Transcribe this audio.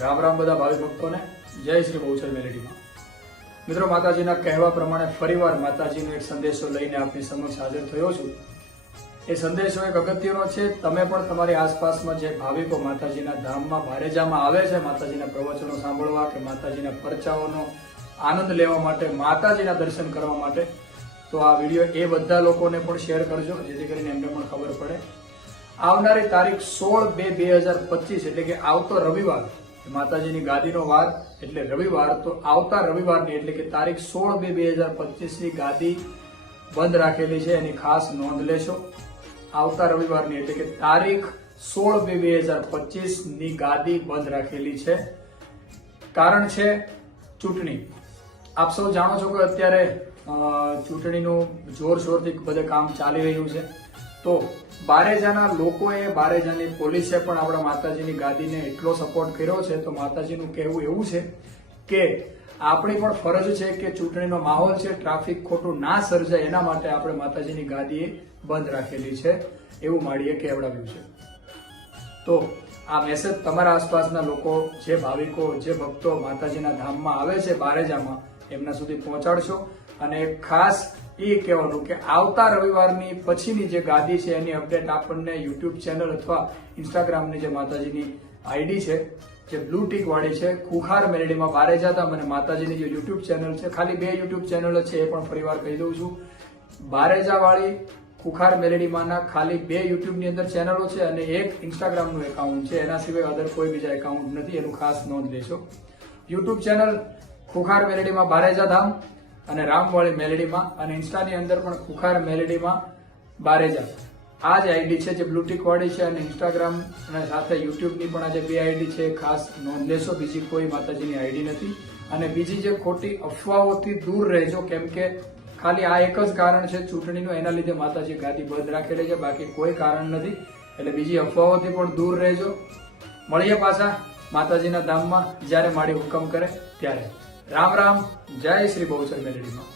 રામ રામ બધા ભાવિ ભક્તોને જય શ્રી બહુચર મેલેડીમાં। મિત્રો, માતાજીના કહેવા પ્રમાણે ફરીવાર માતાજીનો એક સંદેશો લઈને આપની સમક્ષ હાજર થયો છું। એ સંદેશો એક અગત્યનો છે। તમે પણ તમારી આસપાસમાં જે ભાવિકો માતાજીના ધામમાં ભારેજામાં આવે છે માતાજીના પ્રવચનો સાંભળવા કે માતાજીના પરચાઓનો આનંદ લેવા માટે, માતાજીના દર્શન કરવા માટે, તો આ વિડીયો એ બધા લોકોને પણ શેર કરજો, જેથી કરીને એમને પણ ખબર પડે। આવનારી તારીખ 16/2/2025 એટલે કે આવતો રવિવાર, માતાજીની ગાદીનો વાર એટલે રવિવાર, તો આવતા રવિવારની એટલે કે તારીખ 16/2/2025 ની ગાદી બંધ રાખેલી છે, એની ખાસ નોંધ લેશો। આવતા રવિવારની એટલે કે તારીખ 16/2/2025 ની ગાદી બંધ રાખેલી છે। કારણ છે ચૂંટણી। આપ સૌ જાણો છો કે અત્યારે ચૂંટણીનું જોરશોરથી બધે કામ ચાલી રહ્યું છે। તો બારેજાના લોકોએ, બારેજાની પોલીસે પણ આપણા માતાજીની ગાદીને એટલો સપોર્ટ કર્યો છે। તો માતાજીનું કહેવું એવું છે કે આપણી પણ ફરજ છે કે ચૂંટણીનો માહોલ છે, ટ્રાફિક ખોટું ના સર્જાય, એના માટે આપણે માતાજીની ગાદીએ બંધ રાખેલી છે, એવું માળીએ કહેવડાવ્યું છે। તો આ મેસેજ તમારા આસપાસના લોકો, જે ભાવિકો, જે ભક્તો માતાજીના ધામમાં આવે છે બારેજામાં, એમના સુધી પહોંચાડશો। અને ખાસ એ કહેવાનું કે આવતા રવિવારની પછીની જે ગાદી છે એની અપડેટ આપણને યુટ્યુબ ચેનલ અથવા ઇન્સ્ટાગ્રામની જે માતાજીની આઈડી છે, જે બ્લુ ટીક વાળી છે, ખુખાર મેલેડીમાં બારેજા ધામ, અને માતાજીની જે યુટ્યુબ ચેનલ છે, ખાલી 2 યુટ્યુબ ચેનલ છે, એ પણ ફરીવાર કહી દઉં છું। બારેજા વાળી ખુખાર મેલેડીમાંના ખાલી 2 યુટ્યુબની અંદર ચેનલો છે અને એક ઇન્સ્ટાગ્રામનું એકાઉન્ટ છે, એના સિવાય અધર કોઈ બીજા એકાઉન્ટ નથી, એનું ખાસ નોંધ લેશો। યુટ્યુબ ચેનલ ખુખાર મેલેડીમાં બારેજા ધામ અને રામવાળી મેલેડીમાં, અને ઇન્સ્ટાની અંદર પણ ખુખાર મેલેડીમાં બારેજા, આ જ આઈડી છે જે બ્લુટીક વાળી છે, અને ઇન્સ્ટાગ્રામ અને સાથે યુટ્યુબની પણ આ જે 2 આઈડી છે, ખાસ નોંધ લેશો। બીજી કોઈ માતાજીની આઈડી નથી। અને બીજી જે ખોટી અફવાઓથી દૂર રહેજો, કેમ કે ખાલી આ એક જ કારણ છે ચૂંટણીનું, એના લીધે માતાજી ગાદી બંધ રાખેલી છે, બાકી કોઈ કારણ નથી। એટલે બીજી અફવાઓથી પણ દૂર રહેજો। મળીએ પાછા માતાજીના ધામમાં, જ્યારે મારી હુકમ કરે ત્યારે। રામ રામ, જય શ્રી બહુચર મેલેડીમાં।